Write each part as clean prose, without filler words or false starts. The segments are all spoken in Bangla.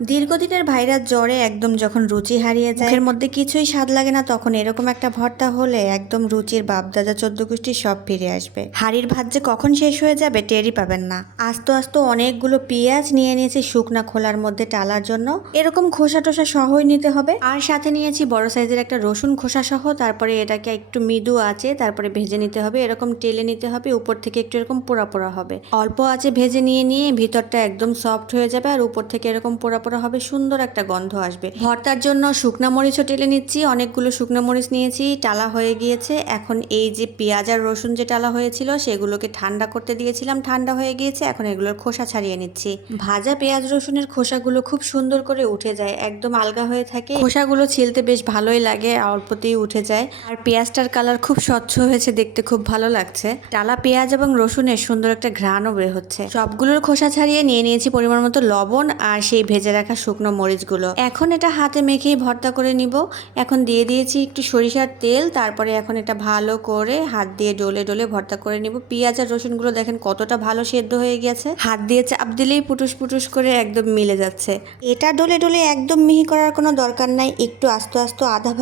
দীর্ঘদিনের ভাইরাস জ্বরে একদম যখন রুচি হারিয়ে যায়, মুখের মধ্যে কিছুই স্বাদ লাগে না, তখন এরকম একটা ভর্তা হলে একদম রুচির বাপদাদা 14 গোষ্ঠী সব ফিরে আসবে। হাড়ির ভাত যে কখন শেষ হয়ে যাবে টেরই পাবেন না। আস্তে আস্তে অনেকগুলো পেঁয়াজ নিয়ে নিয়েছি শুকনা খোলার মধ্যে টালার জন্য। এরকম খোসা টোসা সহই নিতে হবে। আর সাথে নিয়েছি বড় সাইজের একটা রসুন খোসা সহ। তারপরে এটাকে একটু মৃদু আছে তারপরে ভেজে নিতে হবে, এরকম টেলে নিতে হবে, উপর থেকে একটু এরকম পোড়া পোড়া হবে। অল্প আছে ভেজে নিয়ে ভিতরটা একদম সফট হয়ে যাবে আর উপর থেকে এরকম পোড়া পোড়া হবে, সুন্দর একটা গন্ধ আসবে। ভর্তার জন্য শুকনা মরিচও টেলে নিচ্ছি, অনেকগুলো শুকনো মরিচ নিয়েছি, টালা হয়ে গিয়েছে। এখন এই যে পেঁয়াজ আর রসুন যে টালা হয়েছিল সেগুলোকে ঠান্ডা করতে দিয়েছিলাম, ঠান্ডা হয়ে গিয়েছে। এখন এগুলোর খোসা ছাড়িয়ে নিচ্ছি। ভাজা পেঁয়াজ রসুনের খোসাগুলো খুব সুন্দর করে উঠে যায়, একদম আলগা হয়ে থাকে। খোসাগুলো ছিলতে বেশ ভালোই লাগে, অল্পতেই উঠে যায়। আর পেঁয়াজটার কালার খুব স্বচ্ছ হয়েছে, দেখতে খুব ভালো লাগছে। টালা পেঁয়াজ এবং রসুনের সুন্দর একটা ঘ্রাণও বের হচ্ছে। সবগুলোর খোসা ছাড়িয়ে নিয়েছি পরিমাণ মতো লবণ আর সেই ভেজে রাখা শুকনো মরিচগুলো। এখন এটা হাতে মেখেই ভর্তা করে নিব। এখন দিয়ে দিয়েছি একটু সরিষার তেল, তারপরে এখন এটা ভালো করে হাত দিয়ে ডলে ডলে ভর্তা করে নিব। পেঁয়াজ আর রসুনগুলো দেখেন কতটা ভালো সেদ্ধ হয়ে গেছে, হাত দিয়ে চাপ দিলেই পুটুস পুটুস করে একদম মিলে যাচ্ছে। এটা ডলে ডলে একদম মিহি করার কোনো দরকার নাই, একটু আস্তে আস্তে আধা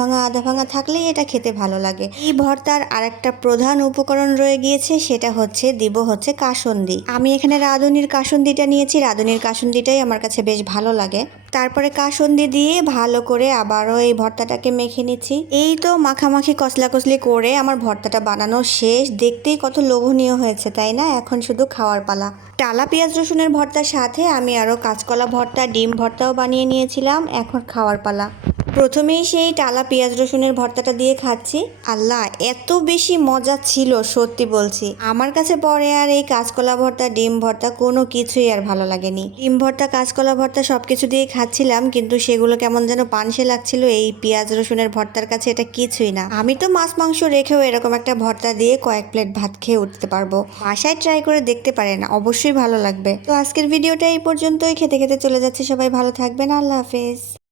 ভাঙা থাকলেই এটা খেতে ভালো লাগে। এই ভর্তার আরেকটা প্রধান উপকরণ রয়ে গিয়েছে, সেটা হচ্ছে কাসুন্দি। আমি এখানে রাঁধুনির কাসুন্দিটা নিয়েছি, রাঁধুনির কাসুন্দিটাই আমার কাছে বেশ ভালো লাগে। তারপরে কাসুন্দি দিয়ে ভালো করে আবারও এই ভর্তাটাকে মেখে নিচ্ছি। এই তো মাখামাখি কসলা কসলি করে আমার ভর্তাটা বানানো শেষ। দেখতেই কত লোভনীয় হয়েছে তাই না? এখন শুধু খাওয়ার পালা। টালা পেঁয়াজ রসুনের ভর্তার সাথে আমি আরও কাঁচকলা ভর্তা, ডিম ভর্তাও বানিয়ে নিয়েছিলাম। এখন খাওয়ার পালা। প্রথমেই সেই টালা পেঁয়াজ রসুনের ভর্তাটা দিয়ে খাচ্ছি। আল্লাহ, এত বেশি মজা ছিল, সত্যি বলছি। আমার কাছে পরে আর এই কাঁচকলা ভর্তা, ডিম ভর্তা কোনো কিছুই আর ভালো লাগেনি। ডিম ভর্তা, কাঁচকলা ভর্তা সবকিছু দিয়ে খাচ্ছিলাম, কিন্তু সেগুলো কেমন যেন পানসে লাগছিল। এই পেঁয়াজ রসুনের ভর্তার কাছে এটা কিছুই না। আমি তো মাছ মাংস রেখেও এরকম একটা ভর্তা দিয়ে কয়েক প্লেট ভাত খেয়ে উঠতে পারবো। বাসায় ট্রাই করে দেখতে পারেন, অবশ্যই ভালো লাগবে। তো আজকের ভিডিওটা এই পর্যন্তই। খেতে খেতে চলে যাচ্ছে, সবাই ভালো থাকবেন, আল্লাহ হাফেজ।